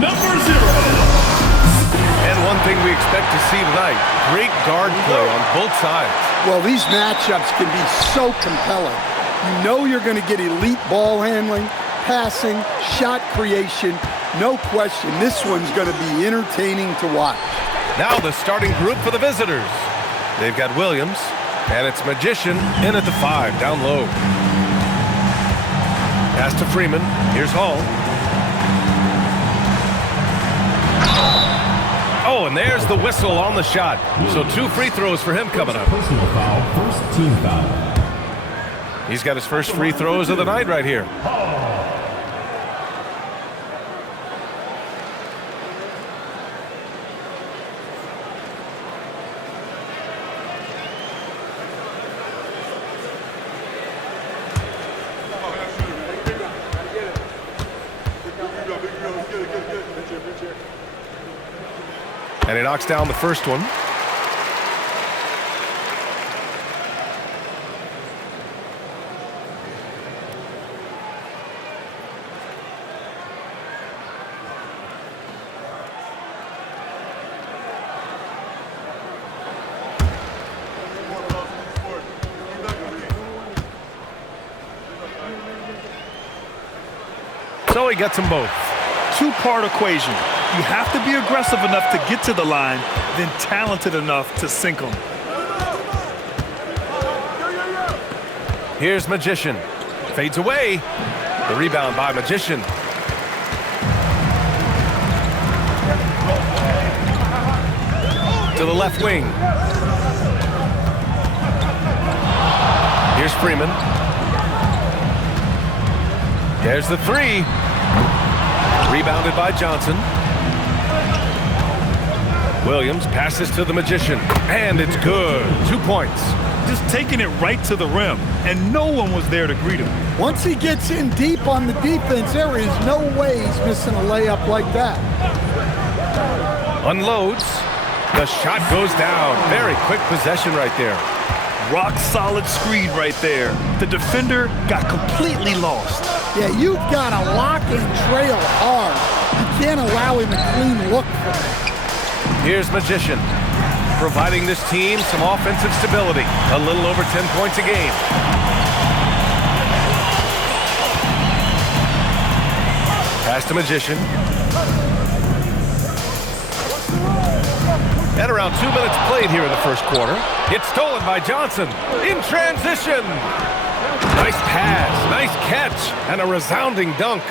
number 0. And one thing we expect to see tonight, great guard play on both sides. Well, these matchups can be so compelling. You know you're going to get elite ball handling, passing, shot creation. No question, this one's going to be entertaining to watch. Now the starting group for the visitors. They've got Williams, and it's Magician in at the 5, down low. Pass to Freeman. Here's Hall. Oh, and there's the whistle on the shot. So 2 free throws for him coming up. Personal foul, first team foul. He's got his first free throws of the night right here. And he knocks down the first one. So he gets them both. Two-part equation. You have to be aggressive enough to get to the line, then talented enough to sink them. Here's Magician. Fades away. The rebound by Magician. To the left wing. Here's Freeman. There's the 3. Rebounded by Johnson. Williams passes to the Magician, and it's good. 2 points. Just taking it right to the rim, and no one was there to greet him. Once he gets in deep on the defense, there is no way he's missing a layup like that. Unloads. The shot goes down. Very quick possession right there. Rock solid screen right there. The defender got completely lost. Yeah, you've got to lock and trail hard. You can't allow him a clean look from it. Here's Magician, providing this team some offensive stability. A little over 10 points a game. Pass to Magician. And around 2 minutes played here in the first quarter. It's stolen by Johnson in transition. Nice pass, nice catch, and a resounding dunk.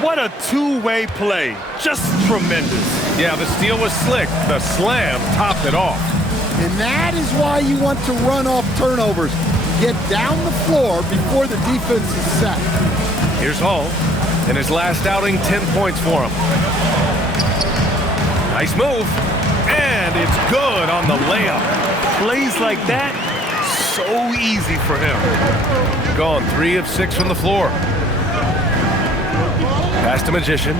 What a two-way play. Just tremendous. Yeah, the steal was slick. The slam topped it off. And that is why you want to run off turnovers. Get down the floor before the defense is set. Here's Hall. In his last outing, 10 points for him. Nice move. And it's good on the layup. Plays like that, so easy for him. Gone 3 of 6 from the floor. Pass to Magician.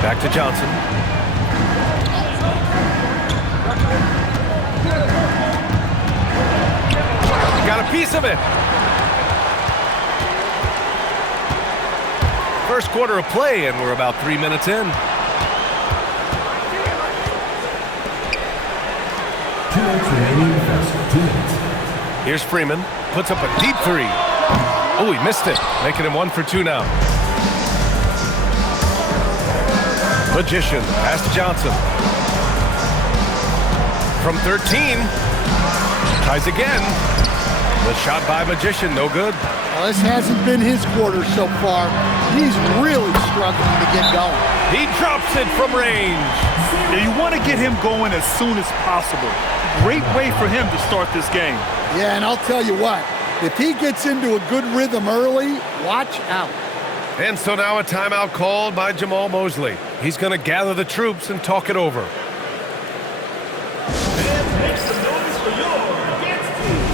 Back to Johnson. Got a piece of it. First quarter of play, and we're about 3 minutes in. 2 minutes remaining in the first. 2 minutes. Here's Freeman. Puts up a deep 3. Oh, he missed it. Making him 1 for 2 now. Magician. Pass to Johnson. From 13. Tries again. The shot by Magician. No good. Well, this hasn't been his quarter so far. He's really struggling to get going. He drops it from range. Yeah, you want to get him going as soon as possible. Great way for him to start this game. Yeah, and I'll tell you what. If he gets into a good rhythm early, watch out. And so now a timeout called by Jamal Mosley. He's going to gather the troops and talk it over. Make some noise for your dance team.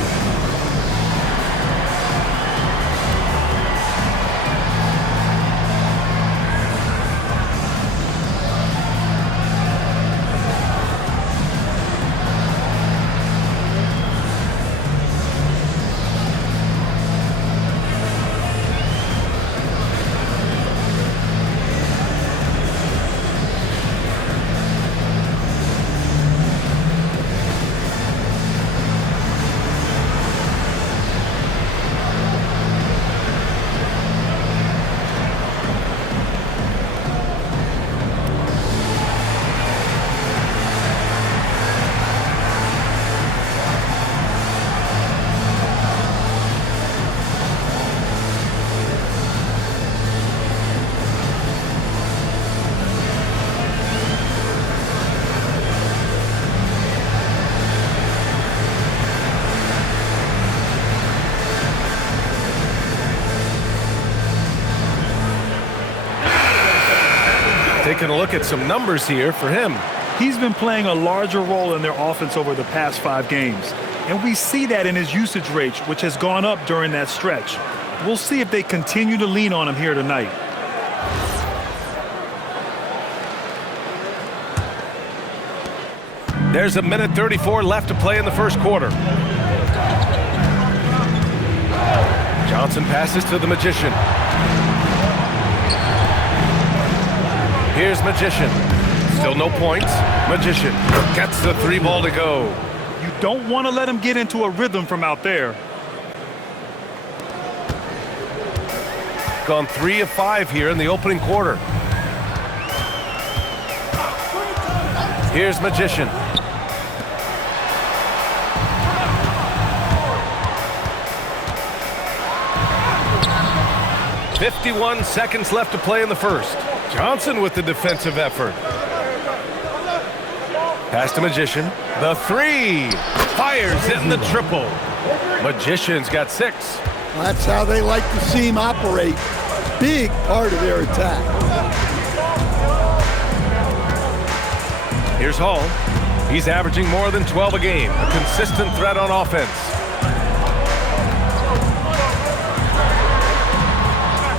Taking a look at some numbers here for him. He's been playing a larger role in their offense over the past 5 games. And we see that in his usage rate, which has gone up during that stretch. We'll see if they continue to lean on him here tonight. There's 1:34 left to play in the first quarter. Johnson passes to the Magician. Here's Magician. Still no points. Magician gets the 3 ball to go. You don't want to let him get into a rhythm from out there. Gone 3 of 5 here in the opening quarter. Here's Magician. "51 seconds left to play in the first." Johnson with the defensive effort. Pass to Magician. The 3. Fires in the triple. Magician's got 6. That's how they like to see him operate. Big part of their attack. Here's Hall. He's averaging more than 12 a game. A consistent threat on offense.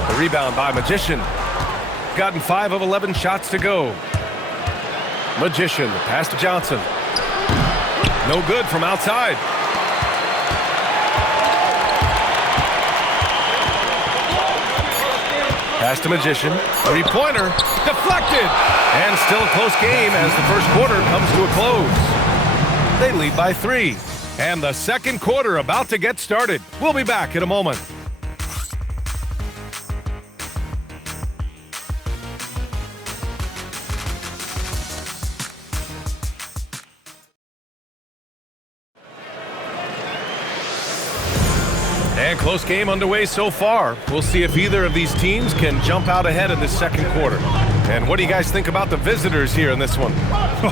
The rebound by Magician. Gotten 5 of 11 shots to go. Magician, the pass to Johnson. No good from outside. Pass to Magician. 3-pointer. Deflected. And still a close game as the first quarter comes to a close. They lead by 3. And the second quarter about to get started. We'll be back in a moment. And close game underway so far. We'll see if either of these teams can jump out ahead in this second quarter. And what do you guys think about the visitors here in this one?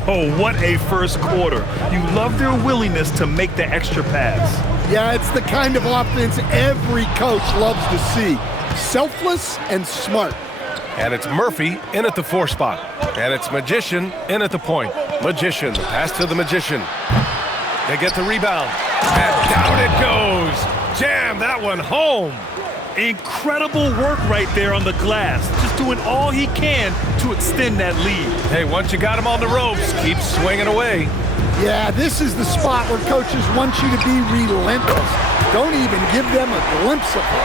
Oh, what a first quarter. You love their willingness to make the extra pass. Yeah, it's the kind of offense every coach loves to see. Selfless and smart. And it's Murphy in at the 4 spot. And it's Magician in at the point. Magician, the pass to the Magician. They get the rebound. And down it goes. Jam that one home. Incredible work right there on the glass. Just doing all he can to extend that lead. Hey, once you got him on the ropes, keep swinging away. Yeah, this is the spot where coaches want you to be relentless. Don't even give them a glimpse of it.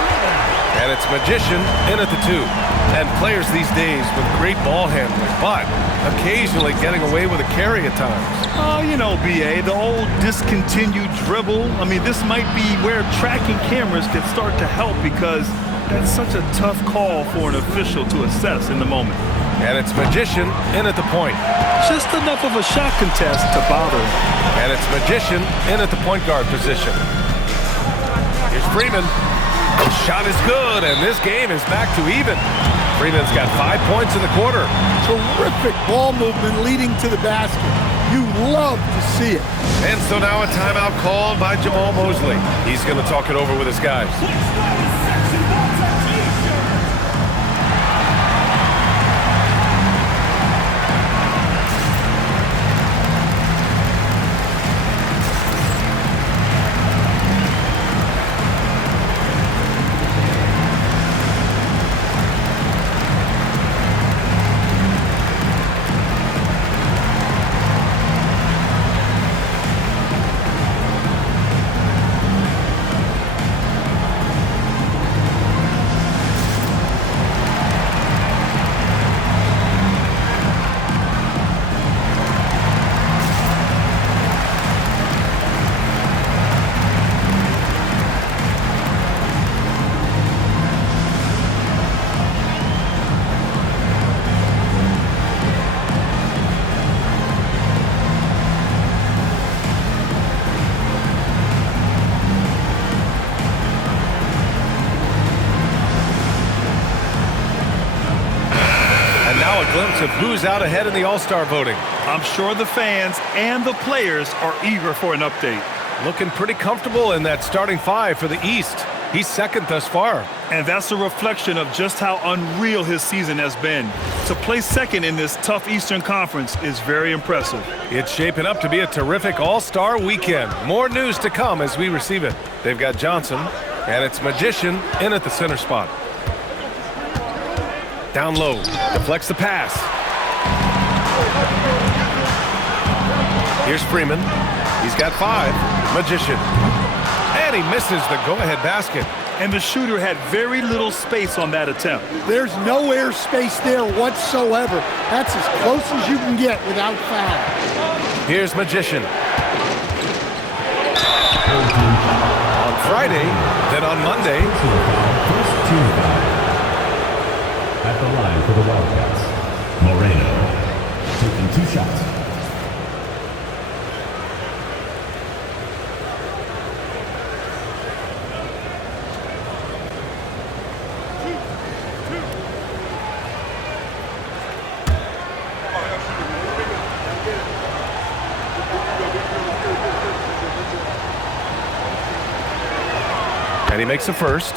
And it's Magician in at the 2. And players these days with great ball handling, but occasionally getting away with a carry at times. Oh, you know, B.A., the old discontinued dribble. I mean, this might be where tracking cameras can start to help because that's such a tough call for an official to assess in the moment. And it's Magician in at the point. Just enough of a shot contest to bother him. And it's Magician in at the point guard position. Here's Freeman. The shot is good, and this game is back to even. Freeman's got 5 points in the quarter. Terrific ball movement leading to the basket. You love to see it. And so now a timeout called by Jamal Mosley. He's going to talk it over with his guys. Glimpse of who's out ahead in the All-Star voting. I'm sure the fans and the players are eager for an update. Looking pretty comfortable in that starting 5 for the East. He's second thus far. And that's a reflection of just how unreal his season has been. To play second in this tough Eastern Conference is very impressive. It's shaping up to be a terrific all-star weekend. More news to come as we receive it. They've got Johnson, and it's Magician in at the center spot. Down low, deflects the pass. Here's Freeman. He's got 5. Magician. And he misses the go-ahead basket. And the shooter had very little space on that attempt. There's no air space there whatsoever. That's as close as you can get without foul. Here's Magician. On Friday, then on Monday. First team foul. At the line for the Wildcats, Moreno taking 2 shots. And he makes a first.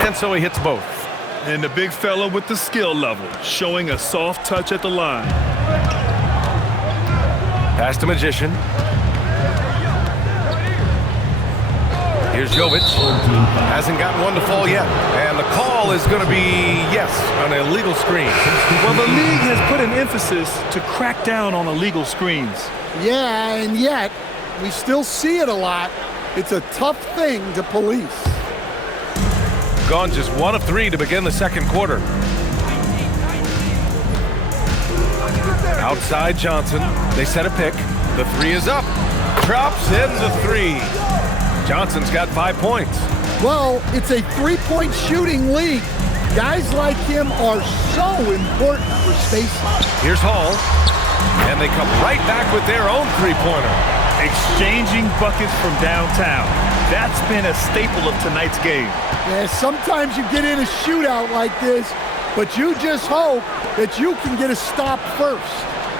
And so he hits both. And the big fella with the skill level, showing a soft touch at the line. Pass to Magician. Here's Jovic. Hasn't gotten one to fall yet. And the call is going to be, yes, an illegal screen. Well, the league has put an emphasis to crack down on illegal screens. Yeah, and yet, we still see it a lot. It's a tough thing to police. Gone just 1 of 3 to begin the second quarter. Outside Johnson. They set a pick. The 3 is up. Drops in the 3. Johnson's got 5 points. Well, it's a 3-point shooting league. Guys like him are so important for spacing. Here's Hall. And they come right back with their own 3-pointer. Exchanging buckets from downtown. That's been a staple of tonight's game. Yeah, sometimes you get in a shootout like this, but you just hope that you can get a stop first.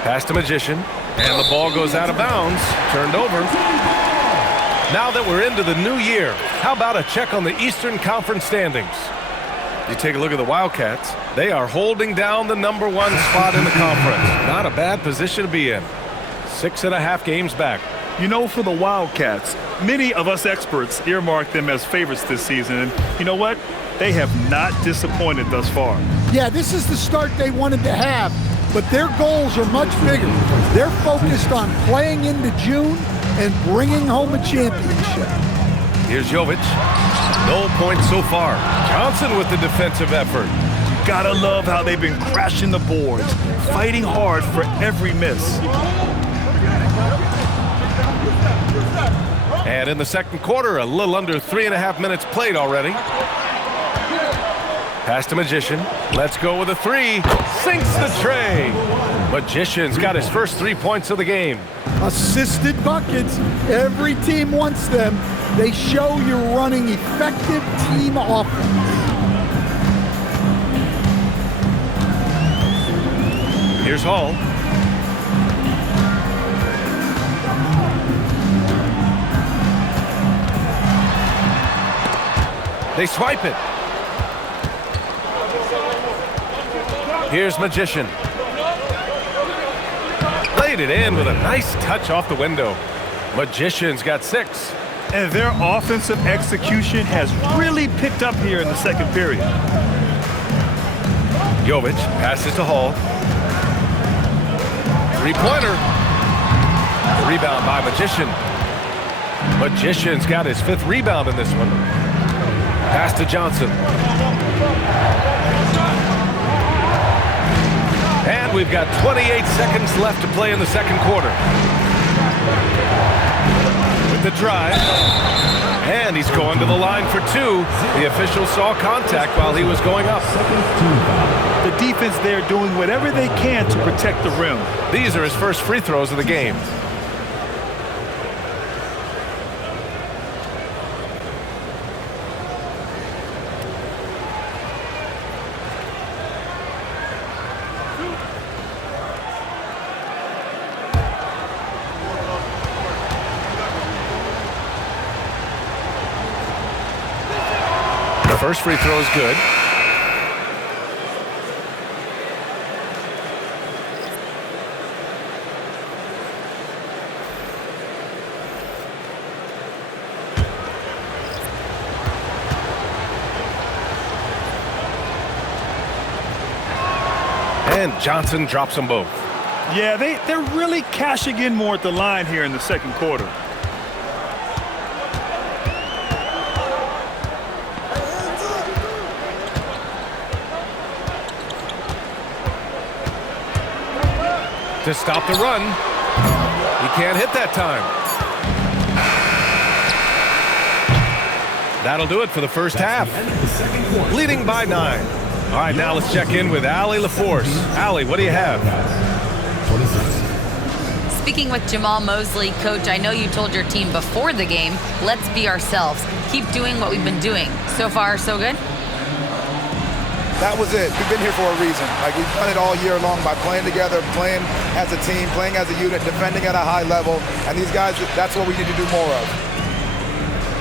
Pass to Magician. And the ball goes out of bounds. Turned over. Now that we're into the new year, how about a check on the Eastern Conference standings? You take a look at the Wildcats. They are holding down the #1 spot in the conference. Not a bad position to be in. 6.5 games back. You know, for the Wildcats, many of us experts earmark them as favorites this season. And you know what? They have not disappointed thus far. Yeah, this is the start they wanted to have, but their goals are much bigger. They're focused on playing into June and bringing home a championship. Here's Jovic. No points so far. Johnson with the defensive effort. Gotta love how they've been crashing the boards, fighting hard for every miss. And in the second quarter, a little under 3.5 minutes played already. Pass to Magician. Let's go with a 3. Sinks the tray. Magician's got his first 3 points of the game. Assisted buckets. Every team wants them. They show you're running effective team offense. Here's Hall. They swipe it. Here's Magician. Laid it in with a nice touch off the window. Magician's got 6. And their offensive execution has really picked up here in the second period. Jovic passes to Hall. 3-pointer. Rebound by Magician. Magician's got his 5th rebound in this one. Pass to Johnson. And we've got 28 seconds left to play in the second quarter. With the drive. And he's going to the line for two. The official saw contact while he was going up. The defense there doing whatever they can to protect the rim. These are his first free throws of the game. First free throw is good. And Johnson drops them both. Yeah, they're really cashing in more at the line here in the second quarter. To stop the run. He can't hit that time. That'll do it for the first half. Leading by 9. All right, now let's check in with Allie LaForce. Allie, what do you have? Speaking with Jamal Mosley, Coach, I know you told your team before the game, let's be ourselves. Keep doing what we've been doing. So far, so good? That was it. We've been here for a reason. Like, we've done it all year long by playing together, playing as a team, playing as a unit, defending at a high level. And these guys, that's what we need to do more of.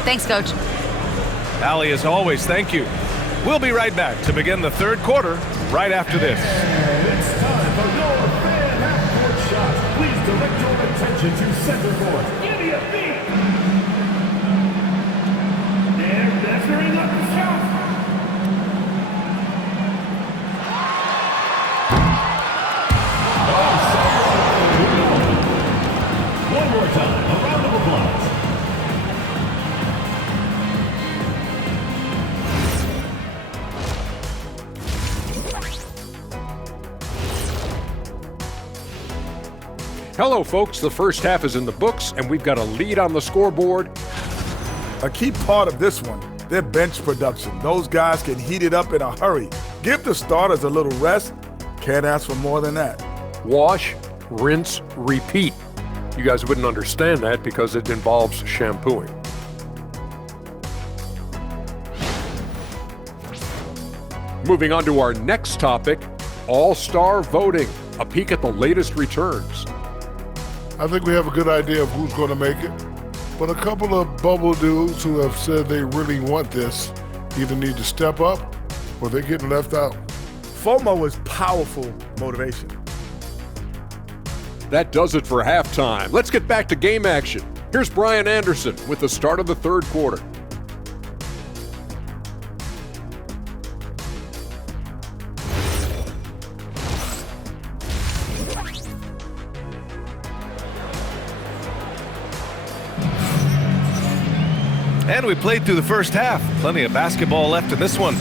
Thanks, Coach. Allie, as always, thank you. We'll be right back to begin the third quarter right after this. It's time for your fan half-court shots. Please direct your attention to center court. Give me a beat. They're measuring up the shot. One more time, a round of applause. Hello, folks. The first half is in the books, and we've got a lead on the scoreboard. A key part of this one, their bench production. Those guys can heat it up in a hurry. Give the starters a little rest. Can't ask for more than that. Wash, rinse, repeat. You guys wouldn't understand that because it involves shampooing. Moving on to our next topic, All-Star voting. A peek at the latest returns. I think we have a good idea of who's going to make it, but a couple of bubble dudes who have said they really want this either need to step up or they're getting left out. FOMO is powerful motivation. That does it for halftime. Let's get back to game action. Here's Brian Anderson with the start of the third quarter. And we played through the first half. Plenty of basketball left in this one.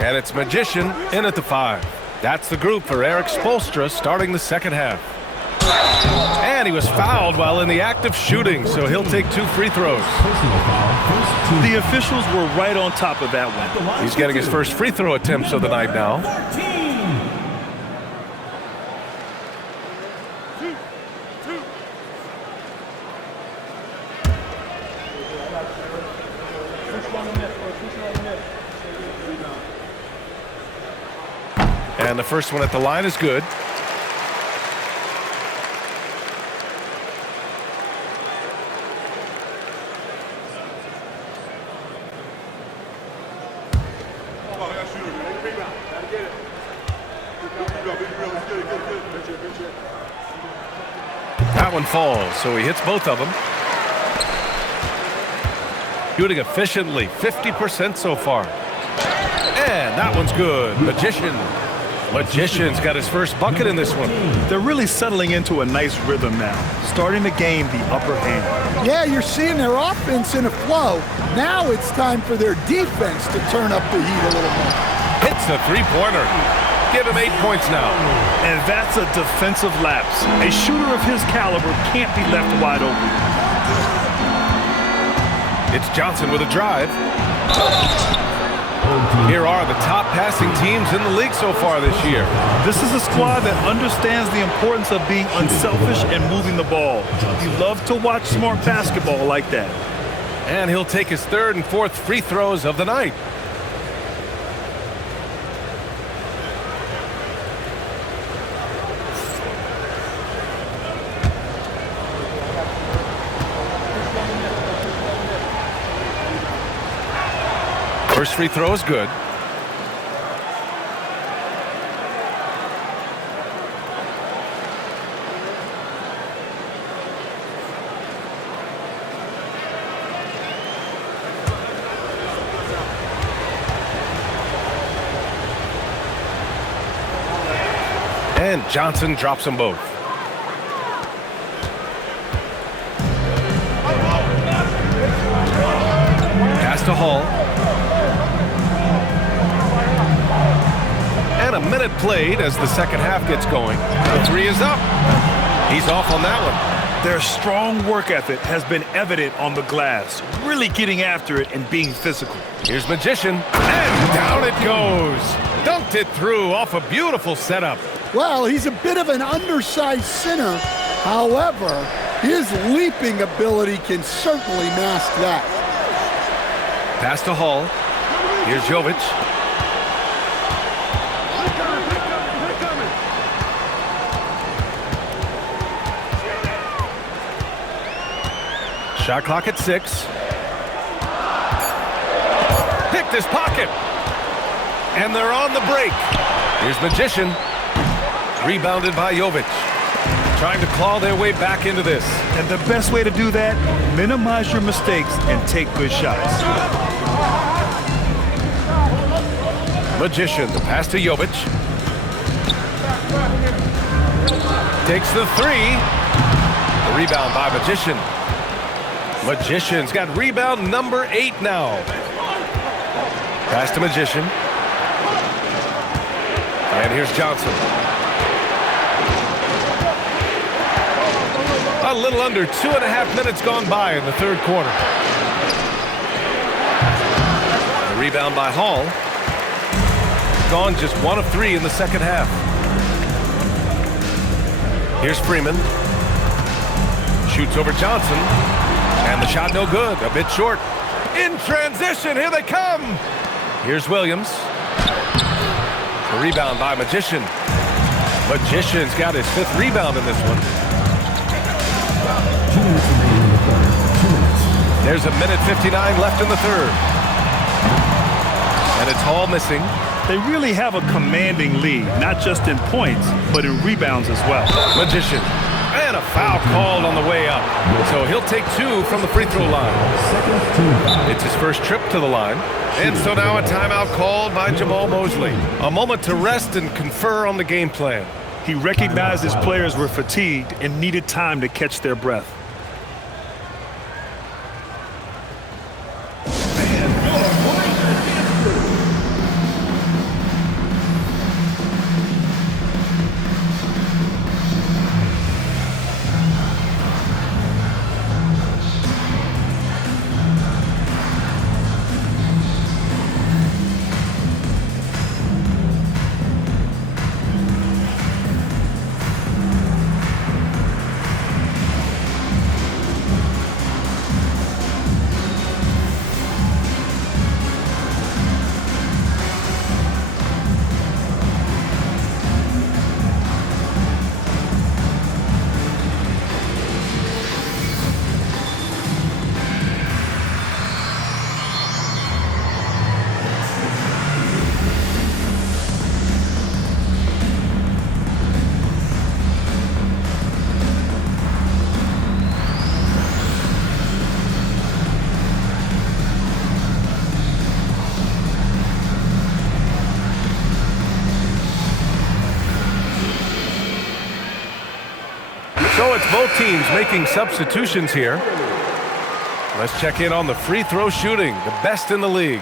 And it's Magician in at the 5. That's the group for Eric Spoelstra starting the second half. And he was fouled while in the act of shooting, so he'll take 2 free throws. The officials were right on top of that one. He's getting his first free throw attempts of the night now. And the first one at the line is good. That one falls, so he hits both of them. Shooting efficiently, 50% so far. And that one's good. Magician's got his first bucket in this one. They're really settling into a nice rhythm now, starting to gain the upper hand. Yeah, you're seeing their offense in a flow. Now it's time for their defense to turn up the heat a little more. Hits the three-pointer. Give him 8 points now. And that's a defensive lapse. A shooter of his caliber can't be left wide open. It's Johnson with a drive. Here are the top passing teams in the league so far this year. This is a squad that understands the importance of being unselfish and moving the ball. You love to watch smart basketball like that. And he'll take his 3rd and 4th free throws of the night. First free throw is good. And Johnson drops them both. Pass to Hall. And a minute played as the second half gets going. The 3 is up. He's off on that one. Their strong work ethic has been evident on the glass, really getting after it and being physical. Here's Magician, and down it goes. Dunked it through off a beautiful setup. Well, he's a bit of an undersized center. However, his leaping ability can certainly mask that. Pass to Hall. Here's Jovic. Shot clock at 6. Picked his pocket. And they're on the break. Here's Magician. Rebounded by Jovic. Trying to claw their way back into this. And the best way to do that, minimize your mistakes and take good shots. Magician, the pass to Jovic. Takes the 3. The rebound by Magician. Magician's got rebound number 8 now. Pass to Magician. And here's Johnson. A little under 2.5 minutes gone by in the 3rd quarter. The rebound by Hall. Gone just 1 of 3 in the second half. Here's Freeman. Shoots over Johnson. And the shot no good. A bit short. In transition. Here they come. Here's Williams. The rebound by Magician. Magician's got his 5th rebound in this one. There's a minute 59 left in the 3rd. And it's Hall missing. They really have a commanding lead, not just in points, but in rebounds as well. Magician. And a foul called on the way up. So he'll take 2 from the free throw line. It's his first trip to the line. And so now a timeout called by Jamal Mosley. A moment to rest and confer on the game plan. He recognized his players were fatigued and needed time to catch their breath. So it's both teams making substitutions here. Let's check in on the free throw shooting, the best in the league.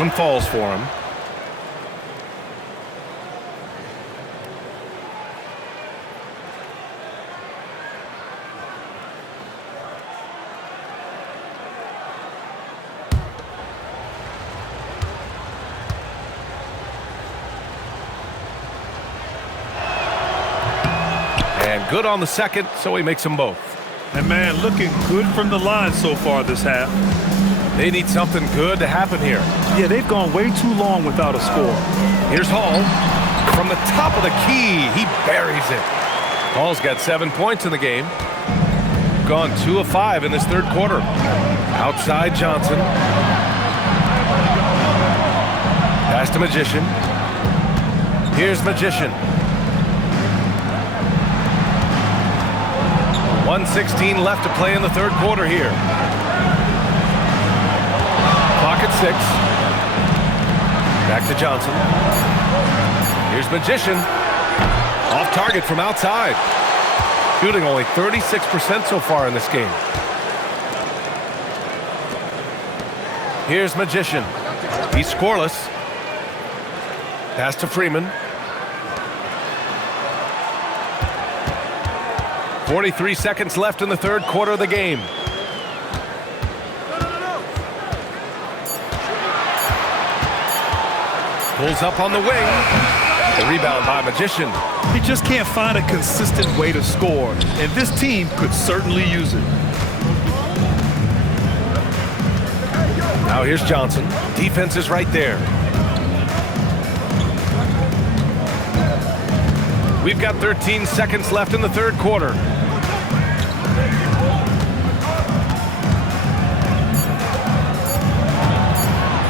one falls for him. And good on the second, so he makes them both. And man, looking good from the line so far this half. They need something good to happen here. Yeah, they've gone way too long without a score. Here's Hall. From the top of the key, he buries it. Hall's got 7 points in the game. Gone 2 of 5 in this third quarter. Outside Johnson. Pass to Magician. Here's Magician. 1:16 left to play in the third quarter here. Clock at 6. Back to Johnson. Here's Magician. Off target from outside. Shooting only 36% so far in this game. Here's Magician. He's scoreless. Pass to Freeman. 43 seconds left in the third quarter of the game. Pulls up on the wing. The rebound by Magician. He just can't find a consistent way to score, and this team could certainly use it. Now here's Johnson. Defense is right there. We've got 13 seconds left in the third quarter.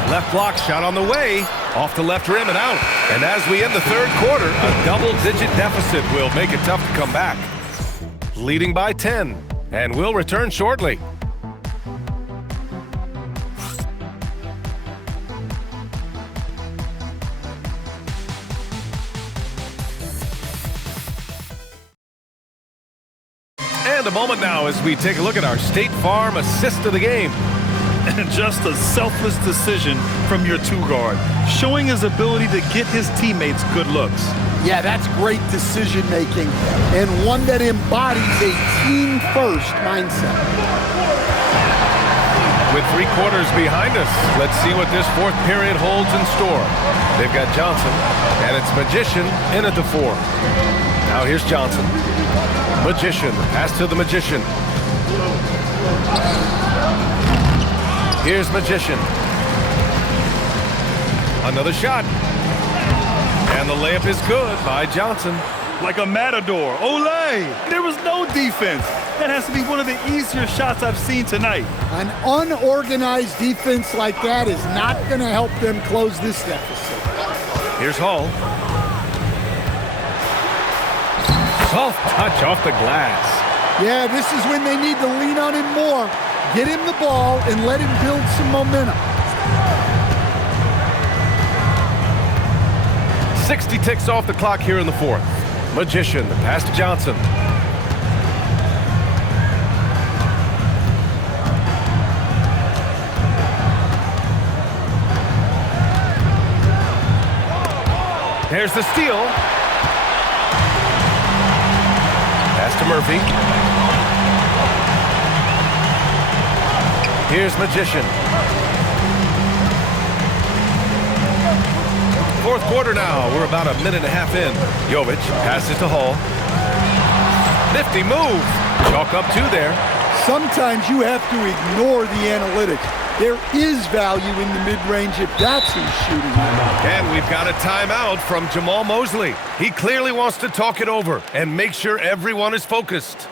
Left block shot on the way. Off the left rim and out. And as we end the third quarter, a double-digit deficit will make it tough to come back. Leading by 10. And we'll return shortly. And a moment now as we take a look at our State Farm assist of the game. And just a selfless decision from your two-guard, showing his ability to get his teammates good looks. Yeah, that's great decision-making and one that embodies a team-first mindset. With 3 quarters behind us, let's see what this fourth period holds in store. They've got Johnson, and it's Magician in at the 4. Now here's Johnson. Magician, pass to the Magician. Here's Magician. Another shot. And the layup is good by Johnson. Like a matador. Olay! There was no defense. That has to be one of the easier shots I've seen tonight. An unorganized defense like that is not going to help them close this deficit. Here's Hall. Soft touch off the glass. Yeah, this is when they need to lean on him more. Get him the ball and let him build some momentum. 60 ticks off the clock here in the fourth. Magician, the pass to Johnson. There's the steal. Pass to Murphy. Here's Magician. Fourth quarter now. We're about a minute and a half in. Jovic passes to Hall. Nifty move. Chalk up 2 there. Sometimes you have to ignore the analytics. There is value in the mid-range if that's who's shooting. And we've got a timeout from Jamal Mosley. He clearly wants to talk it over and make sure everyone is focused.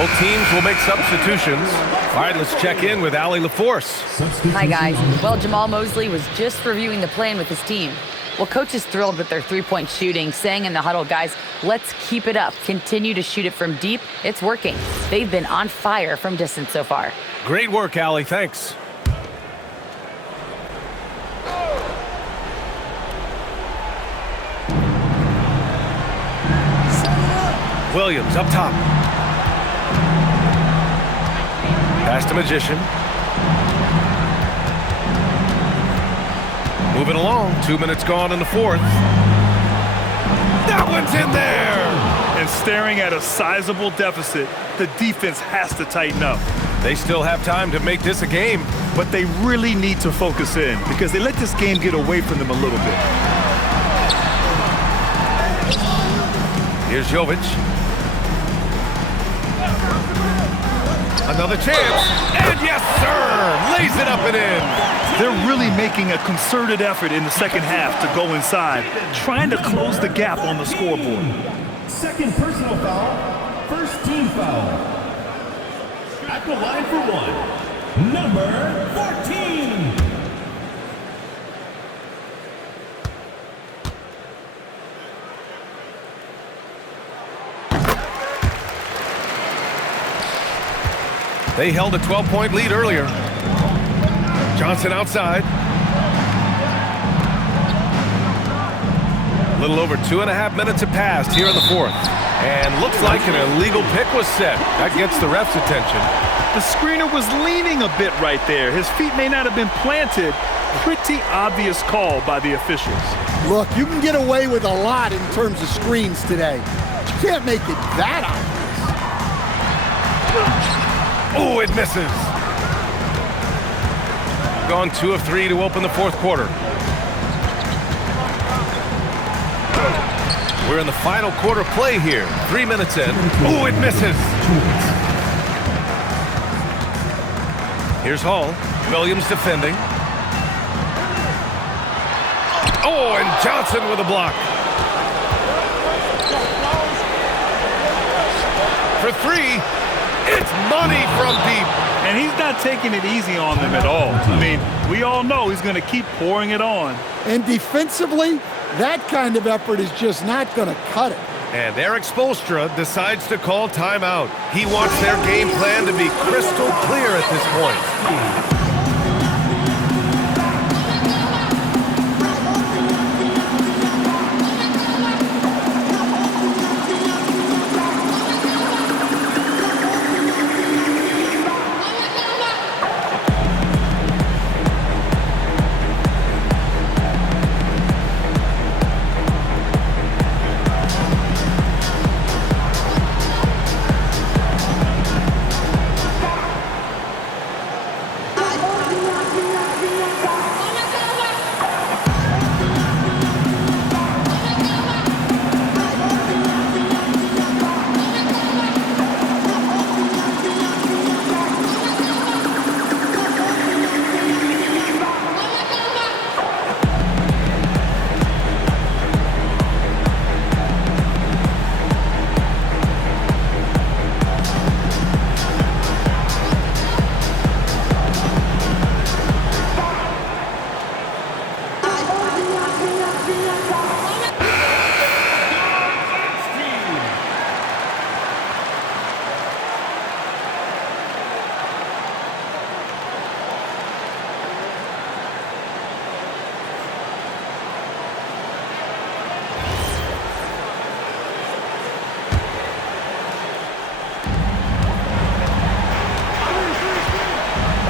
Both teams will make substitutions. All right, let's check in with Allie LaForce. Hi, guys. Well, Jamal Mosley was just reviewing the plan with his team. Well, coach is thrilled with their three-point shooting, saying in the huddle, guys, let's keep it up. Continue to shoot it from deep. It's working. They've been on fire from distance so far. Great work, Allie. Thanks. Williams up top. Pass to Magician. Moving along. 2 minutes gone in the fourth. That one's in there! And staring at a sizable deficit, the defense has to tighten up. They still have time to make this a game. But they really need to focus in because they let this game get away from them a little bit. Here's Jovic. Another chance. And yes, sir! Lays it up and in. They're really making a concerted effort in the second half to go inside, trying to close the gap on the scoreboard. Second personal foul, first team foul. At the line for one, number 14. They held a 12-point lead earlier. Johnson outside. A little over 2.5 minutes have passed here in the fourth. And looks like an illegal pick was set. That gets the ref's attention. The screener was leaning a bit right there. His feet may not have been planted. Pretty obvious call by the officials. Look, you can get away with a lot in terms of screens today. You can't make it that obvious. Oh, it misses. Gone 2 of 3 to open the fourth quarter. We're in the final quarter play here. 3 minutes in. Oh, it misses. Here's Hall. Williams defending. Oh, and Johnson with a block. For 3. It's money from deep. And he's not taking it easy on them at all. I mean, we all know he's going to keep pouring it on. And defensively, that kind of effort is just not going to cut it. And Eric Spoelstra decides to call timeout. He wants their game plan to be crystal clear at this point.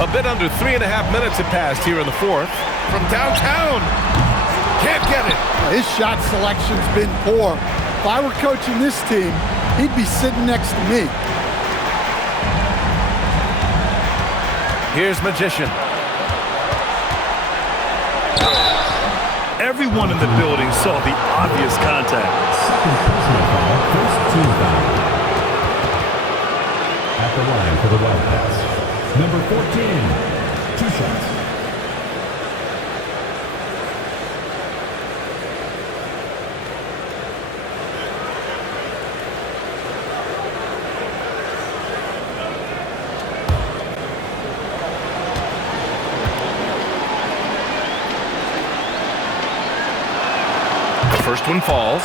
A bit under 3.5 minutes have passed here in the fourth. From downtown. Can't get it. His shot selection's been poor. If I were coaching this team, he'd be sitting next to me. Here's Magician. Everyone in the building saw the obvious contact. Second personal foul, first team foul. At the line for the Wildcats. Number 14, 2 shots. First one falls.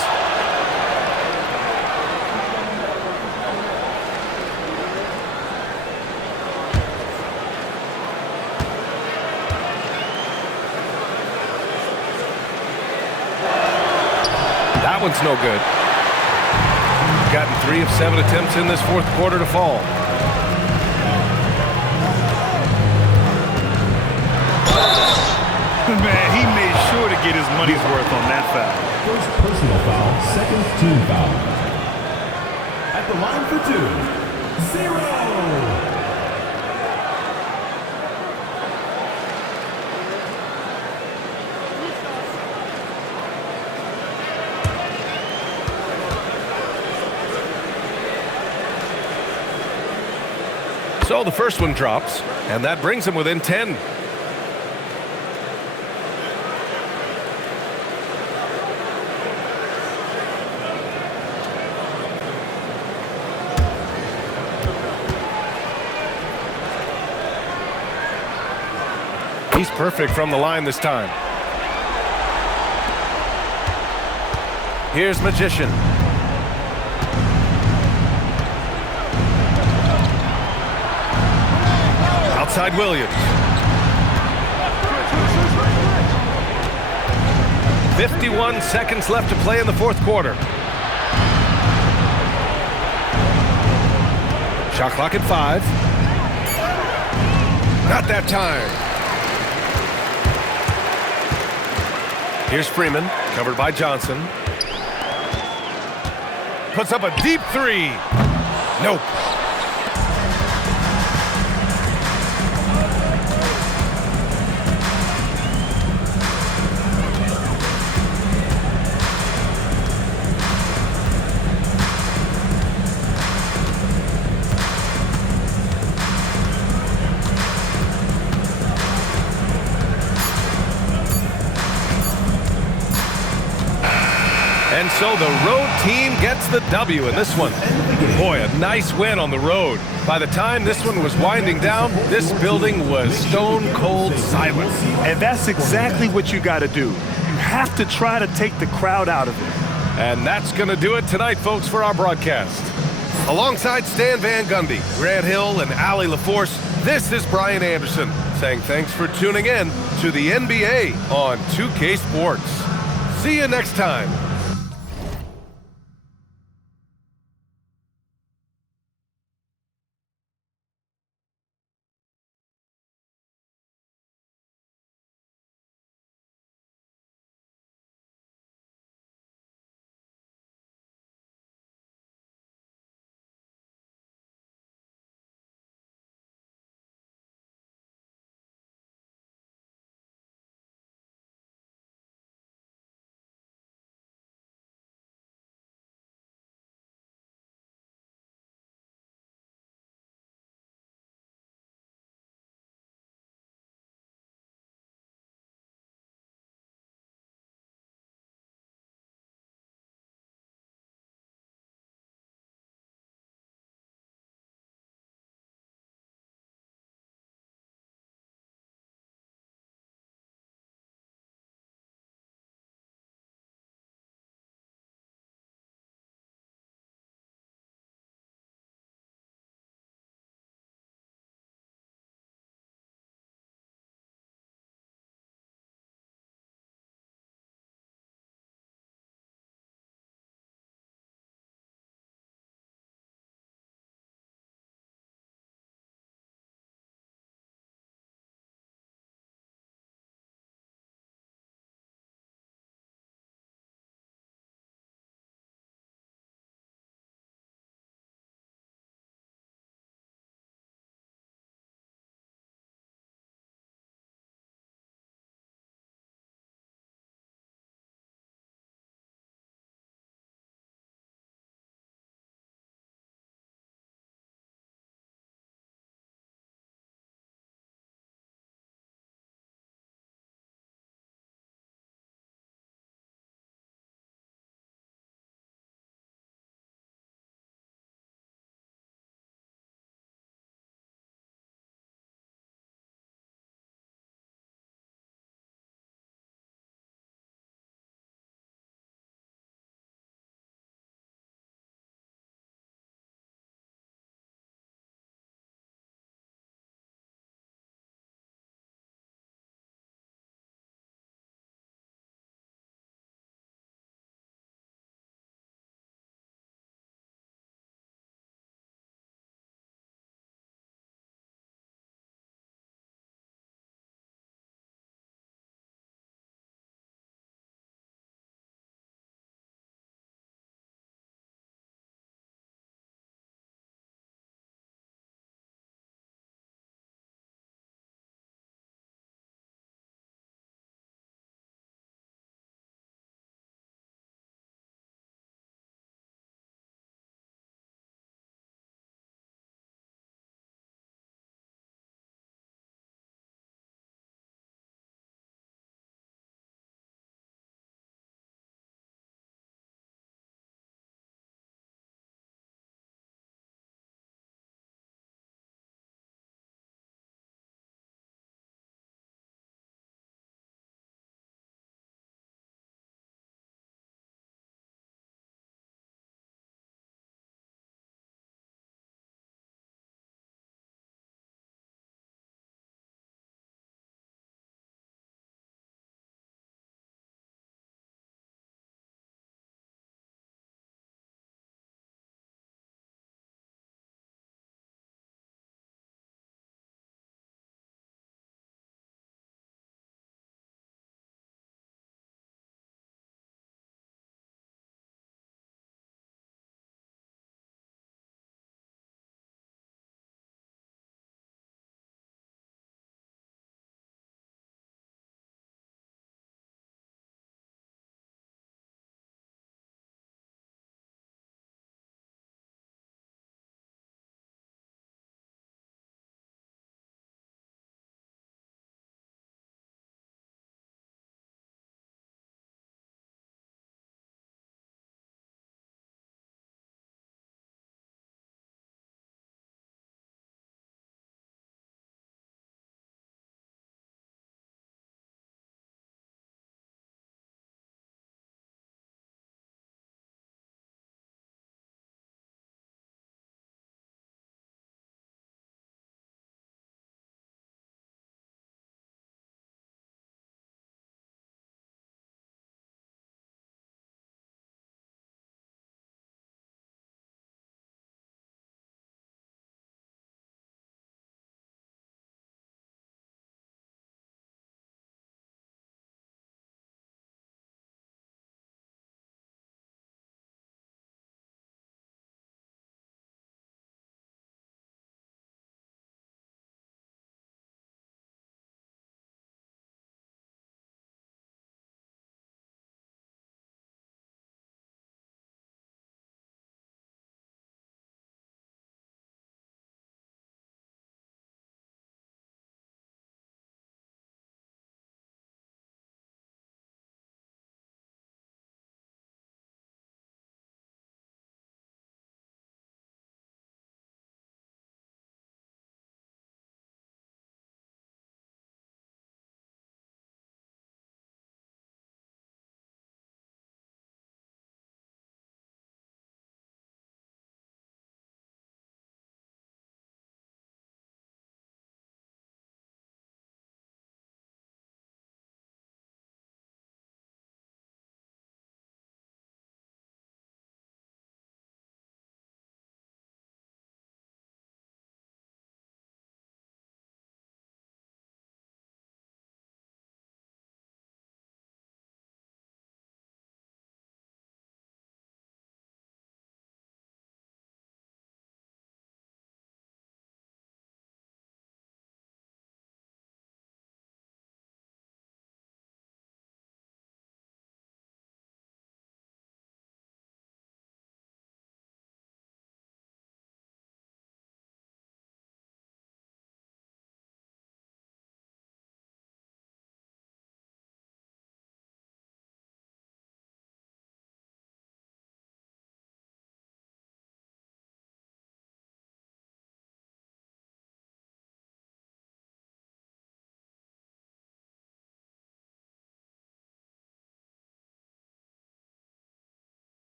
That one's no good. Gotten 3 of 7 attempts in this fourth quarter to fall. Man, he made sure to get his money's worth on that foul. First personal foul, second team foul. At the line for 2, 0. So the first one drops, and that brings him within 10. He's perfect from the line this time. Here's Magician. Outside Williams. 51 seconds left to play in the fourth quarter. Shot clock at 5. Not that time. Here's Freeman, covered by Johnson. Puts up a deep 3. Nope. And so the road team gets the W in this one. Boy, a nice win on the road. By the time this one was winding down, this building was stone cold silent. And that's exactly what you got to do. You have to try to take the crowd out of it. And that's going to do it tonight, folks, for our broadcast. Alongside Stan Van Gundy, Grant Hill, and Allie LaForce, this is Brian Anderson saying thanks for tuning in to the NBA on 2K Sports. See you next time.